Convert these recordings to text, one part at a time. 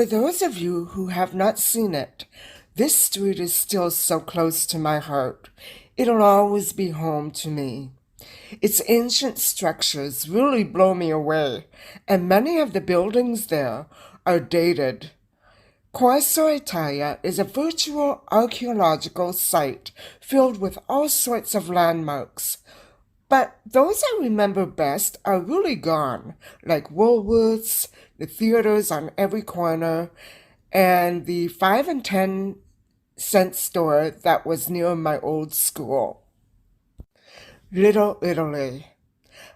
For those of you who have not seen it, this street is still so close to my heart. It'll always be home to me. Its ancient structures really blow me away, and many of the buildings there are dated. Corso Italia is a virtual archaeological site filled with all sorts of landmarks. But those I remember best are really gone, like Woolworths, the theaters on every corner, and the 5 and 10 cent store that was near my old school. Little Italy.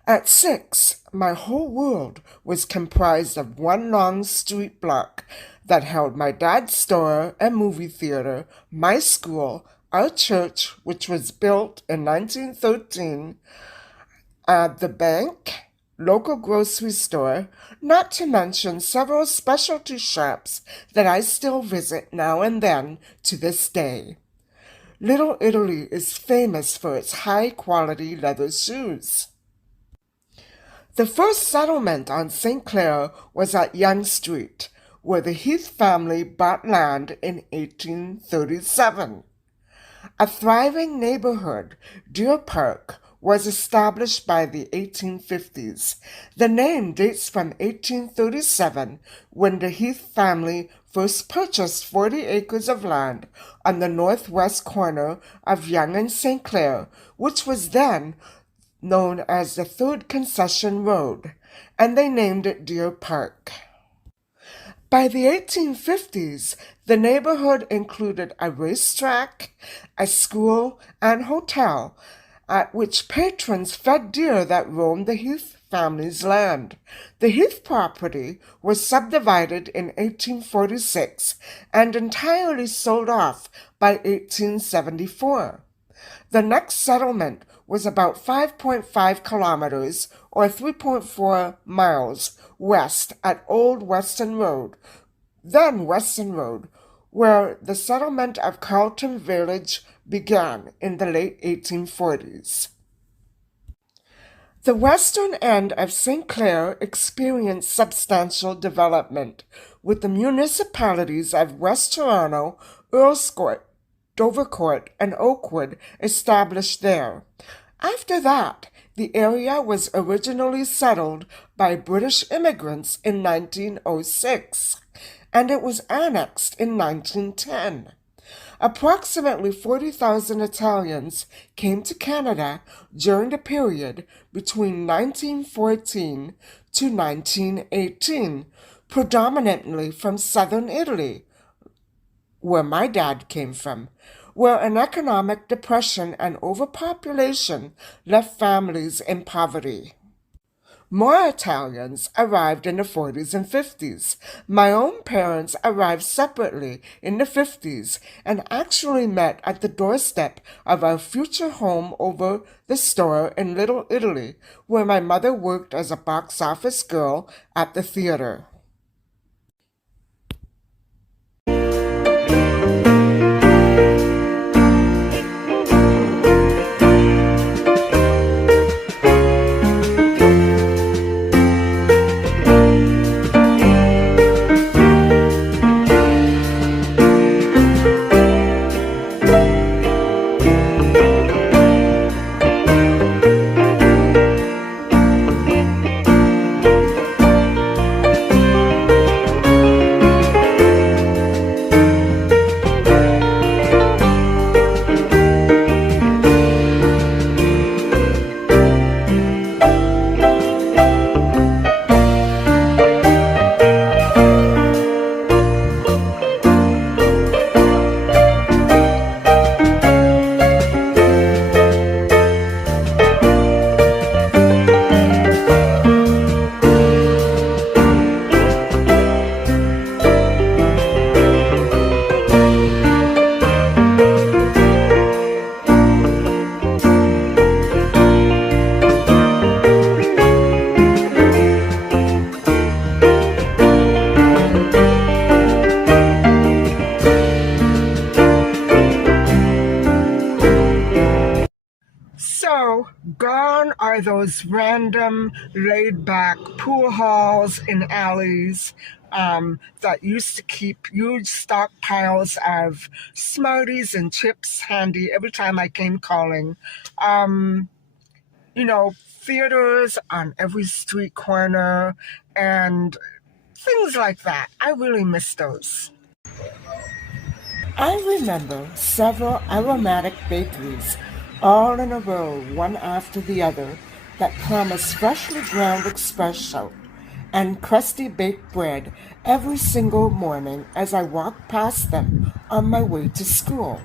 At 6, my whole world was comprised of one long street block that held my dad's store and movie theater, my school, our church, which was built in 1913, the bank, local grocery store, not to mention several specialty shops that I still visit now and then to this day. Little Italy is famous for its high-quality leather shoes. The first settlement on St. Clair was at Yonge Street, where the Heath family bought land in 1837. A thriving neighborhood, Deer Park, was established by the 1850s. The name dates from 1837, when the Heath family first purchased 40 acres of land on the northwest corner of Yonge and St. Clair, which was then known as the Third Concession Road, and they named it Deer Park. By the 1850s, the neighborhood included a racetrack, a school, and hotel, at which patrons fed deer that roamed the Heath family's land. The Heath property was subdivided in 1846 and entirely sold off by 1874. The next settlement was about 5.5 kilometers or 3.4 miles west at Old Weston Road, then Weston Road, where the settlement of Carlton Village began in the late 1840s. The western end of St. Clair experienced substantial development, with the municipalities of West Toronto, Earlscourt, Dovercourt, and Oakwood established there. After that, the area was originally settled by British immigrants in 1906, and it was annexed in 1910. Approximately 40,000 Italians came to Canada during the period between 1914 to 1918, predominantly from southern Italy, where my dad came from, where an economic depression and overpopulation left families in poverty. More Italians arrived in the 40s and 50s. My own parents arrived separately in the 50s and actually met at the doorstep of our future home over the store in Little Italy, where my mother worked as a box office girl at the theater. So, gone are those random, laid-back pool halls in alleys. that used to keep huge stockpiles of Smarties and chips handy every time I came calling. Um, Theaters on every street corner and things like that. I really miss those. I remember several aromatic bakeries, all in a row, one after the other, that promised freshly ground espresso and crusty baked bread every single morning as I walked past them on my way to school.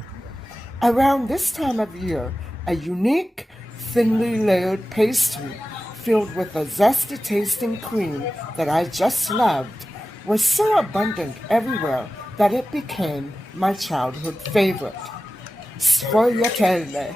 Around this time of year, a unique, thinly layered pastry filled with a zesty tasting cream that I just loved was so abundant everywhere that it became my childhood favorite. Sfogliatelle.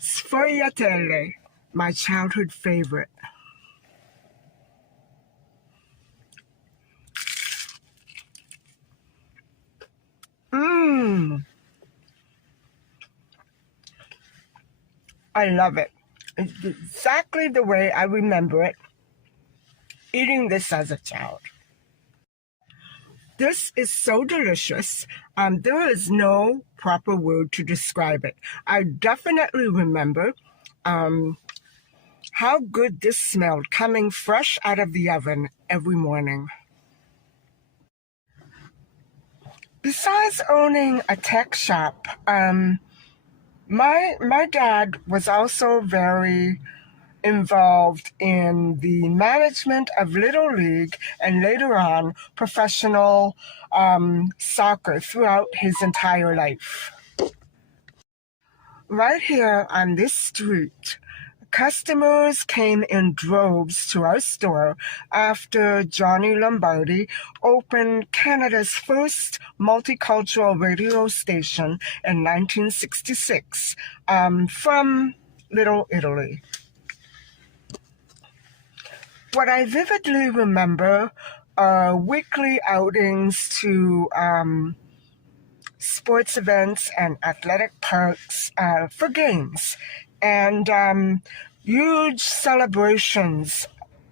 Sfogliatelle, my childhood favorite. Mmm, I love it. It's exactly the way I remember it, eating this as a child. This is so delicious. There is no proper word to describe it. I definitely remember how good this smelled coming fresh out of the oven every morning. Besides owning a tech shop, my dad was also very involved in the management of Little League and later on professional soccer throughout his entire life. Right here on this street, customers came in droves to our store after Johnny Lombardi opened Canada's first multicultural radio station in 1966 from Little Italy. What I vividly remember are weekly outings to sports events and athletic parks for games, and huge celebrations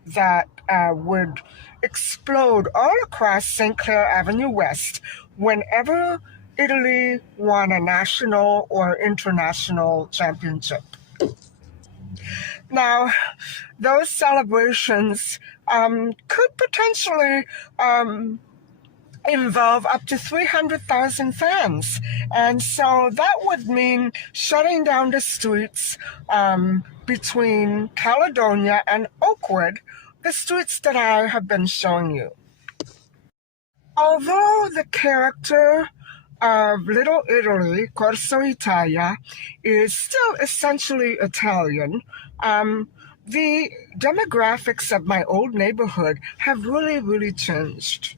that would explode all across St. Clair Avenue West whenever Italy won a national or international championship. Now, those celebrations could potentially involve up to 300,000 fans. And so that would mean shutting down the streets between Caledonia and Oakwood, the streets that I have been showing you. Although the character of Little Italy, Corso Italia, is still essentially Italian, the demographics of my old neighborhood have really changed.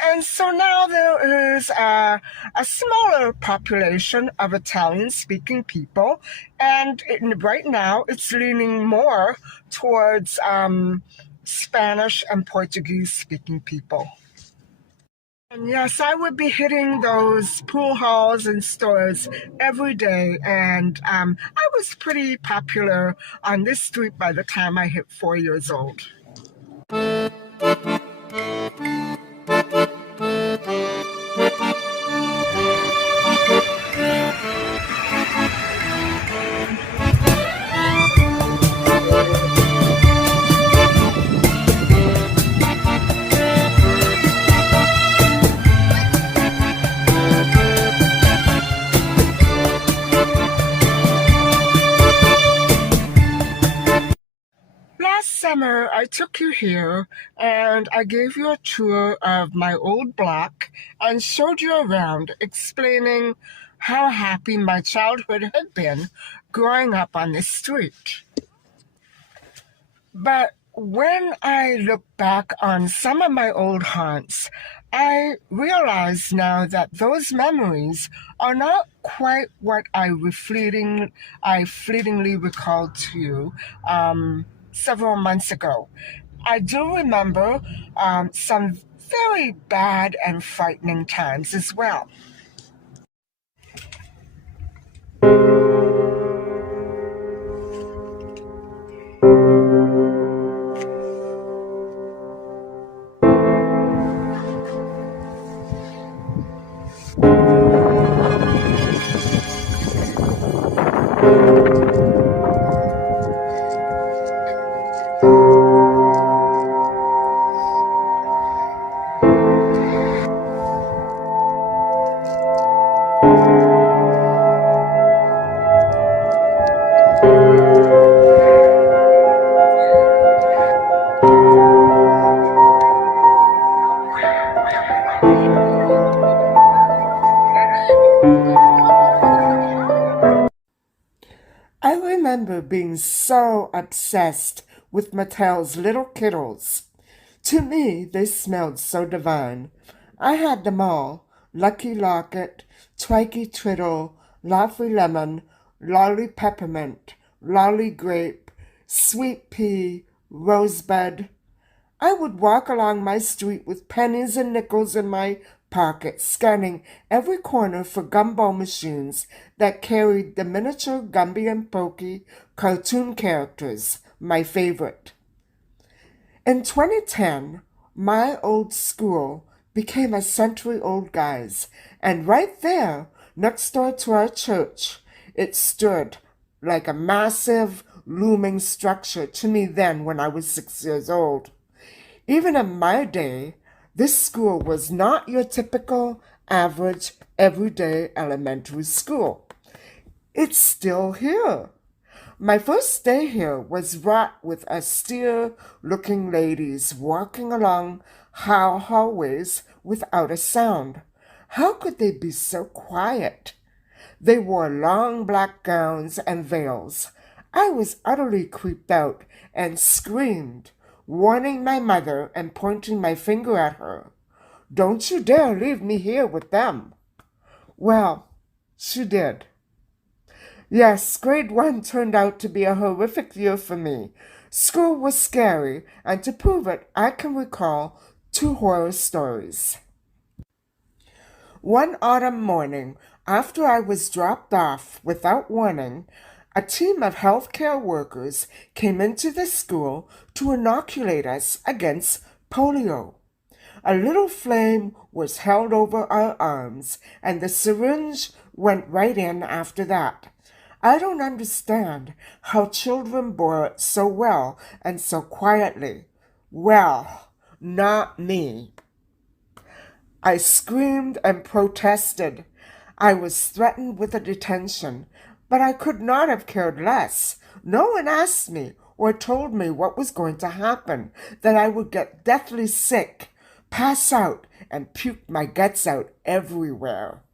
And so now there is a smaller population of Italian-speaking people, and right now it's leaning more towards Spanish and Portuguese-speaking people. And yes, I would be hitting those pool halls and stores every day, and I was pretty popular on this street by the time I hit 4 years old. summer, I took you here and I gave you a tour of my old block and showed you around, explaining how happy my childhood had been growing up on this street. But when I look back on some of my old haunts, I realize now that those memories are not quite what I fleetingly recalled to you several months ago. I do remember some very bad and frightening times as well. I remember being so obsessed with Mattel's little kittles. To me, they smelled so divine. I had them all: Lucky Locket, Twikey Twiddle, Laffy Lemon, Lolly Peppermint, Lolly Grape, Sweet Pea, Rosebud. I would walk along my street with pennies and nickels in my pocket, scanning every corner for gumball machines that carried the miniature Gumby and Pokey cartoon characters, my favorite. In 2010, my old school became a century-old guy's, and right there, next door to our church, it stood like a massive, looming structure to me then when I was 6 years old. Even in my day, this school was not your typical, average, everyday elementary school. It's still here. My first day here was wrought with austere-looking ladies walking along hallways without a sound. How could they be so quiet? They wore long black gowns and veils. I was utterly creeped out and screamed, warning my mother and pointing my finger at her. "Don't you dare leave me here with them." Well, she did. Yes, grade 1 turned out to be a horrific year for me. School was scary, and to prove it, I can recall 2 horror stories. One autumn morning, after I was dropped off without warning, a team of healthcare workers came into the school to inoculate us against polio. A little flame was held over our arms, and the syringe went right in after that. I don't understand how children bore it so well and so quietly. Well, not me. I screamed and protested. I was threatened with a detention, but I could not have cared less. No one asked me or told me what was going to happen, that I would get deathly sick, pass out, and puke my guts out everywhere.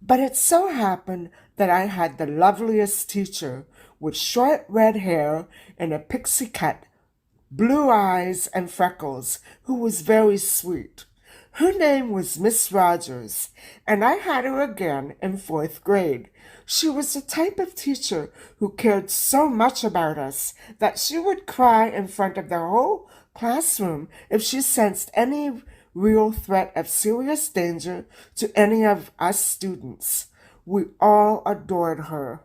But it so happened that I had the loveliest teacher with short red hair and a pixie cut, blue eyes and freckles, who was very sweet. Her name was Miss Rogers, and I had her again in 4th grade. She was the type of teacher who cared so much about us that she would cry in front of the whole classroom if she sensed any real threat of serious danger to any of us students. We all adored her.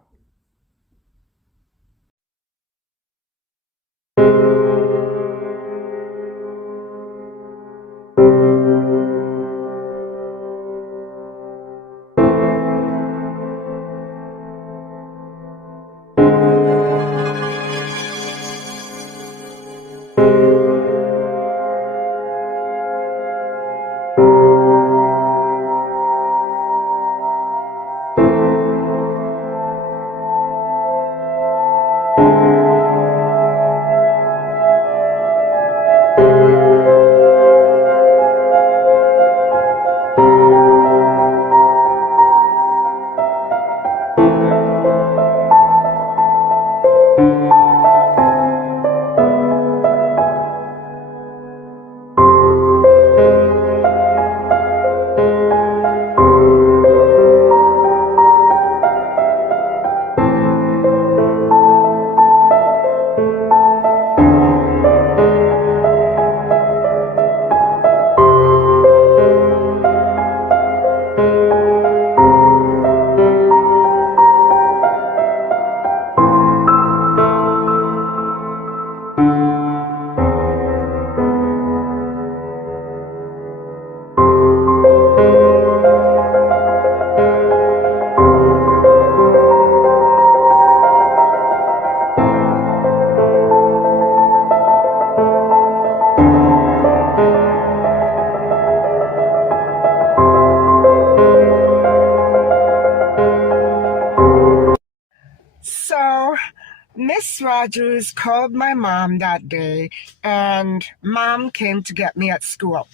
Rogers called my mom that day, and Mom came to get me at school.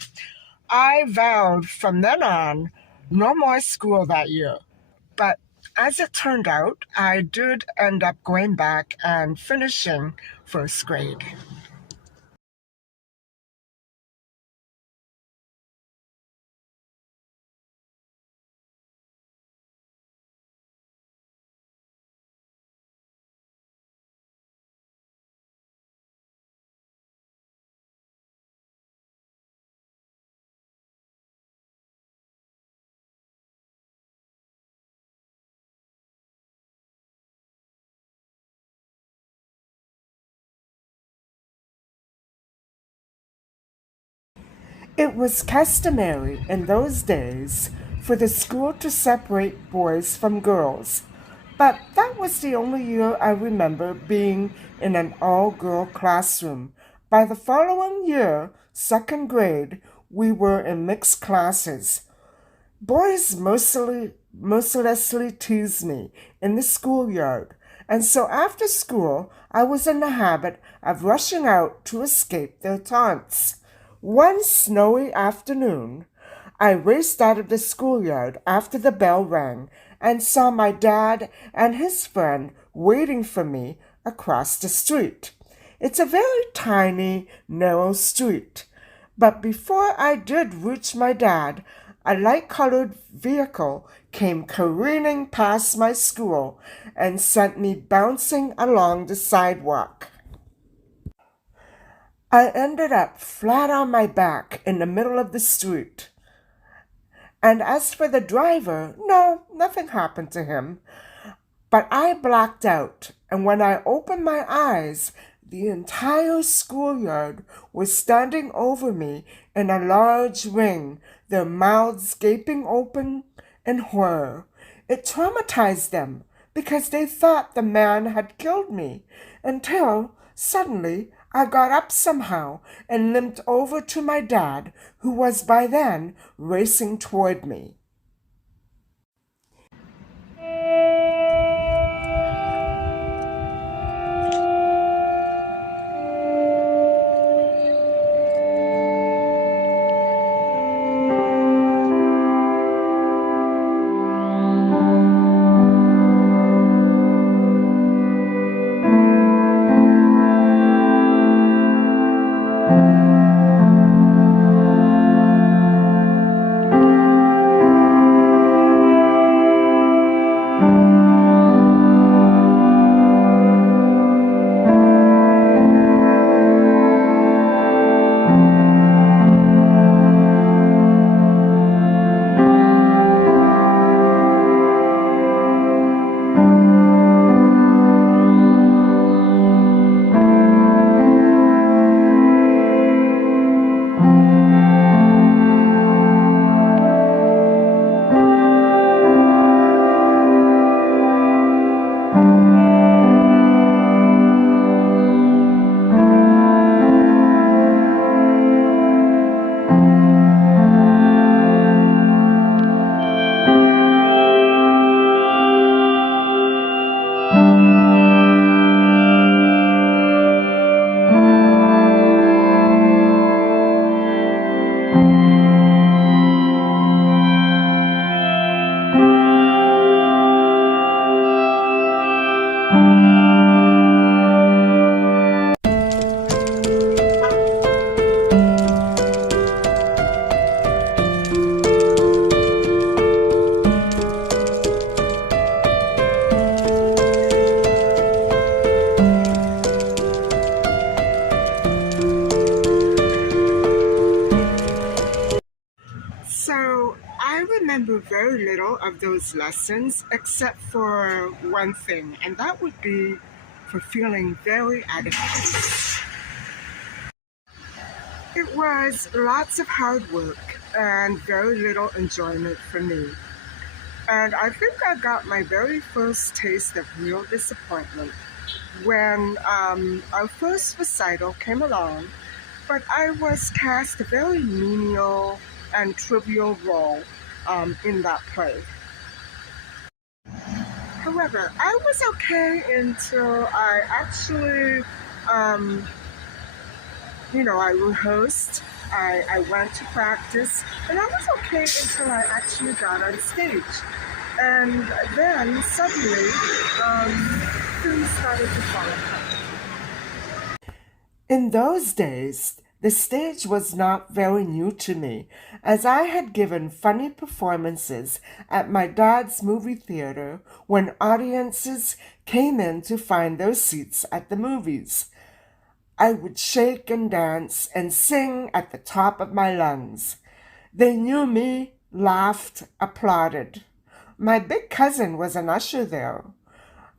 I vowed from then on no more school that year. But as it turned out, I did end up going back and finishing first grade. It was customary in those days for the school to separate boys from girls, but that was the only year I remember being in an all-girl classroom. By the following year, second grade, we were in mixed classes. Boys mercilessly teased me in the schoolyard, and so after school I was in the habit of rushing out to escape their taunts. One snowy afternoon, I raced out of the schoolyard after the bell rang and saw my dad and his friend waiting for me across the street. It's a very tiny, narrow street. But before I did reach my dad, a light-colored vehicle came careening past my school and sent me bouncing along the sidewalk. I ended up flat on my back in the middle of the street. And as for the driver, no, nothing happened to him. But I blacked out, and when I opened my eyes, the entire schoolyard was standing over me in a large ring, their mouths gaping open in horror. It traumatized them because they thought the man had killed me, until suddenly I got up somehow and limped over to my dad, who was by then racing toward me. So I remember very little of those lessons except for one thing, and that would be for feeling very adequate. It was lots of hard work and very little enjoyment for me. And I think I got my very first taste of real disappointment when our first recital came along, but I was cast a very menial and trivial role in that play. However, I was okay until I actually, um, I rehearsed, I went to practice, and I was okay until I actually got on stage. And then suddenly, um, things started to fall apart. In those days, the stage was not very new to me, as I had given funny performances at my dad's movie theater when audiences came in to find their seats at the movies. I would shake and dance and sing at the top of my lungs. They knew me, laughed, applauded. My big cousin was an usher there.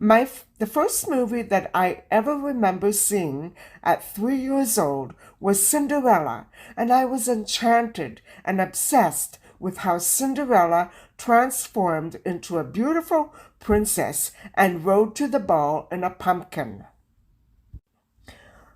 The first movie that I ever remember seeing at 3 years old was Cinderella, and I was enchanted and obsessed with how Cinderella transformed into a beautiful princess and rode to the ball in a pumpkin.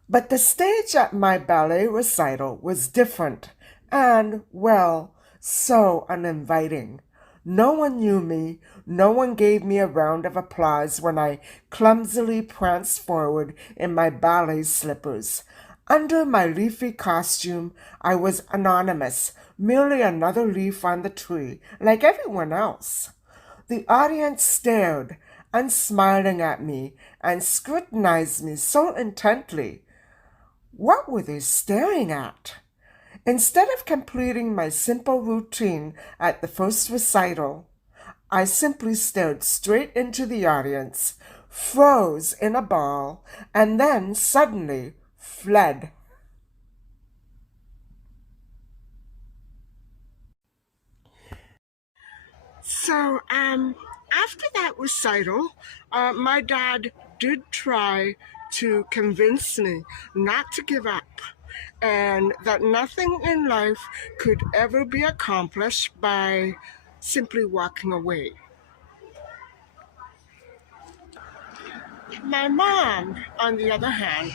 But the stage at my ballet recital was different and, well, so uninviting. No one knew me, no one gave me a round of applause when I clumsily pranced forward in my ballet slippers. Under my leafy costume, I was anonymous, merely another leaf on the tree, like everyone else. The audience stared, unsmiling at me, and scrutinized me so intently. What were they staring at? Instead of completing my simple routine at the first recital, I simply stared straight into the audience, froze in a ball, and then suddenly fled. So, after that recital, my dad did try to convince me not to give up and that nothing in life could ever be accomplished by simply walking away. My mom, on the other hand,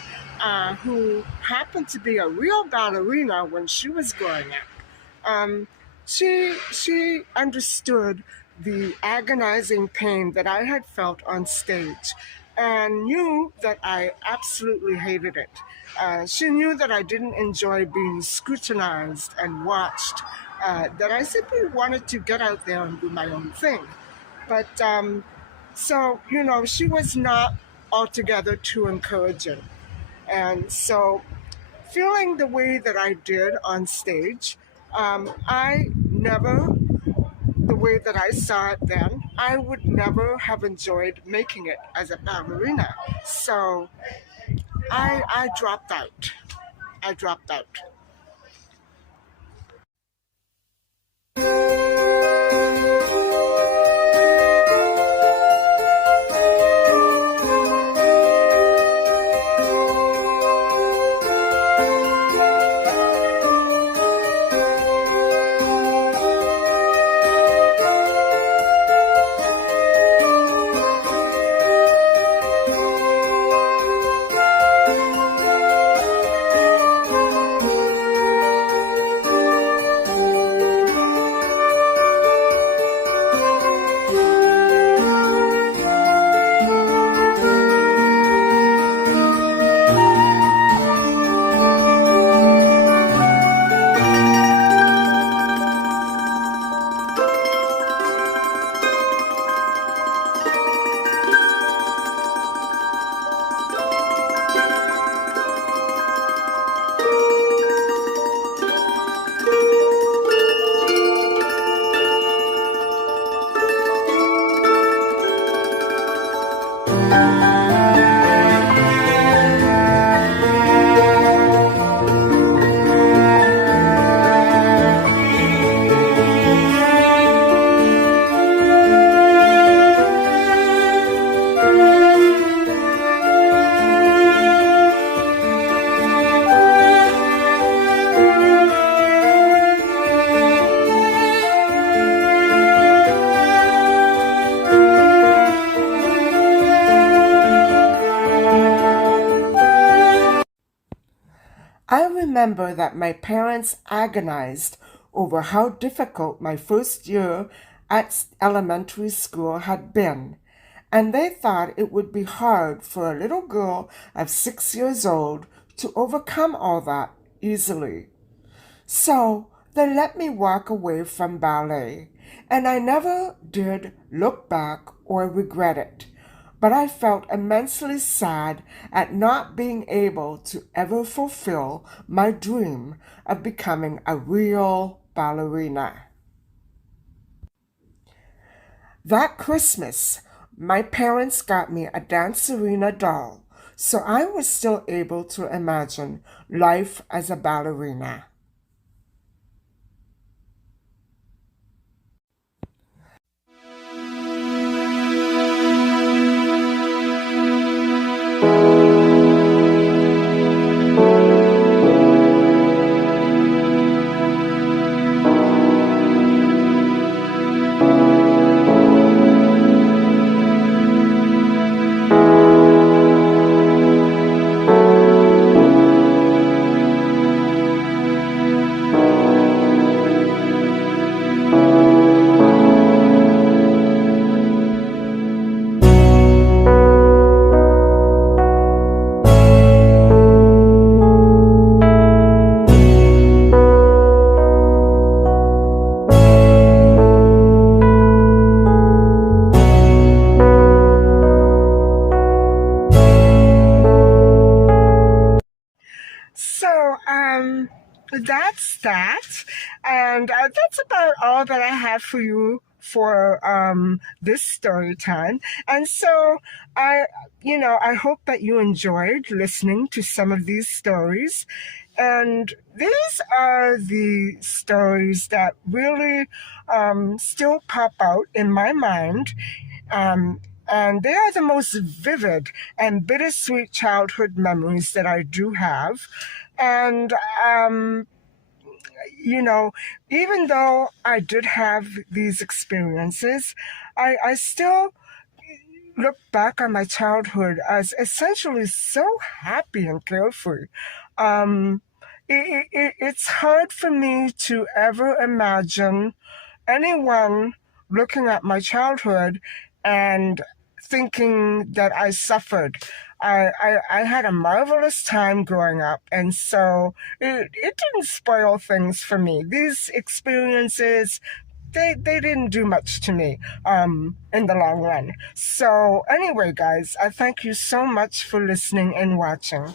who happened to be a real ballerina when she was growing up, she understood the agonizing pain that I had felt on stage and knew that I absolutely hated it. She knew that I didn't enjoy being scrutinized and watched, that I simply wanted to get out there and do my own thing. But so, she was not altogether too encouraging. And so, feeling the way that I did on stage, I never, the way that I saw it then, I would never have enjoyed making it as a ballerina. So I dropped out. I dropped out. I remember that my parents agonized over how difficult my first year at elementary school had been, and they thought it would be hard for a little girl of 6 years old to overcome all that easily. So they let me walk away from ballet, and I never did look back or regret it. But I felt immensely sad at not being able to ever fulfill my dream of becoming a real ballerina. That Christmas, my parents got me a dancerina doll, so I was still able to imagine life as a ballerina. So, that's that. And that's about all that I have for you for this story time. And so, I hope that you enjoyed listening to some of these stories. And these are the stories that really still pop out in my mind. Um, and they are the most vivid and bittersweet childhood memories that I do have. And, um, you know, even though I did have these experiences, I still look back on my childhood as essentially so happy and carefree. Um, it's hard for me to ever imagine anyone looking at my childhood and thinking that I suffered. I had a marvelous time growing up, and so it didn't spoil things for me. These experiences, they didn't do much to me in the long run. So anyway, guys, I thank you so much for listening and watching.